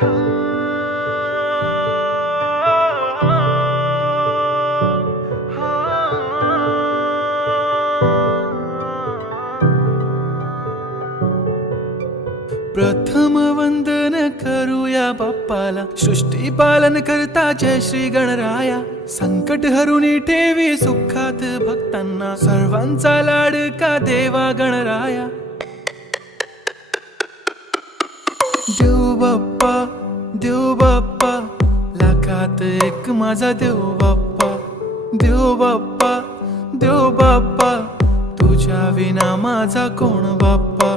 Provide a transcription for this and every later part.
प्रथम वंदन करूया बाप्पाला. सृष्टी पालन करता जय श्री गणराया. संकट हरुणी ठेवी सुखात भक्तांना. सर्वांचा लाड का देवा गणराया. देव बाप्पा देव बाप्पा लाखात एक माझा देव बाप्पा. देव बाप्पा देव बाप्पा तुझ्या विना माझा कोण बाप्पा?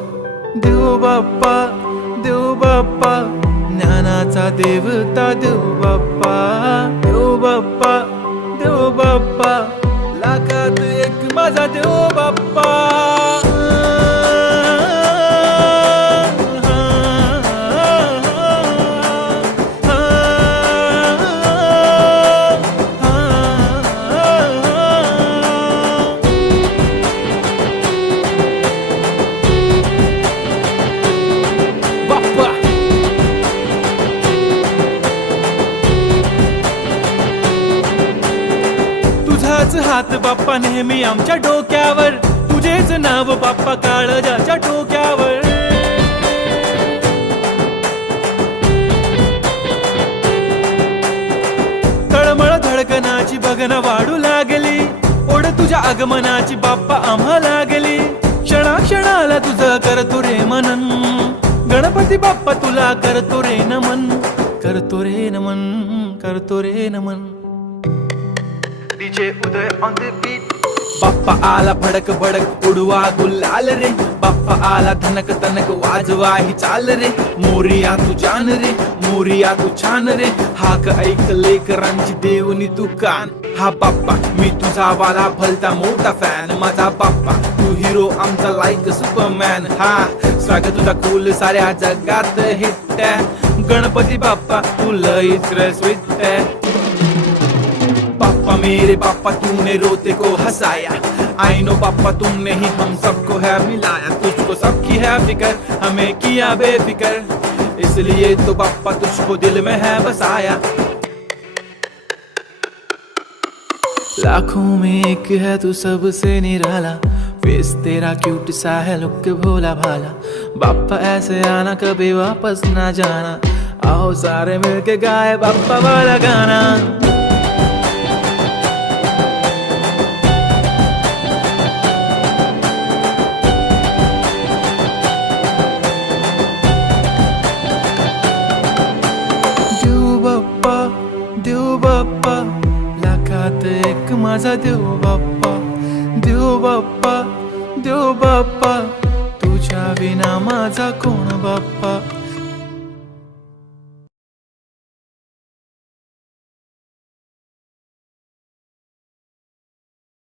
देव बाप्पा देव बाप्पा ज्ञानाचा देवता देव बाप्पा. देव बाप्पा देव बाप्पा लाखात एक माझा देव तुझाच हात बाप्पा नेहमी आमच्या डोक्यावर. तुझेच नाव बाप्पा काळजाच्या डोक्यावर. तळमळ धडकनाची बघन वाढू लागली. ओढ तुझ्या आगमनाची बाप्पा आम्हा लागली. क्षणा क्षणाला तुझं करतो रे मनन. गणपती बाप्पा तुला करतो रे नमन. करतो रे नमन करतो रे नमन. DJ Uday on the beat Bappa आला भडक भडक उडवा गुलाल रे. बाप्पा आला धनक तनक वाजवा ही चाल रे. मोरिया तू जान रे मोरिया तू छान रे. हाक ऐक लेकरांची देवनी तू कान. हा बाप्पा मी तुझा वाला भलता मोठा फॅन माझा बाप्पा तू हिरो आमचा लाईक सुपरमॅन हा स्वागत तुझा कुल साऱ्या जगात हिट गणपती बाप्पा तू लईच रे पापा, मेरे पापा, तूने रोते को हंसाया। आई नो पापा तुमने ही हम सबको है मिलाया। तुझको सबकी है फिकर, हमें किया बेफिकर। इसलिए तो पापा, तुझको दिल में है बसाया लाखों में एक है तू सबसे निराला। फेस तेरा क्यूट सा है लुक भोला भाला। बापा ऐसे आना, कभी वापस ना जाना। आओ सारे मिलके गाए बापा वाला गाना। माझा देव बाप्पा देव बाप्पा देव बाप्पा तुझ्या विना माझा कोण बाप्पा?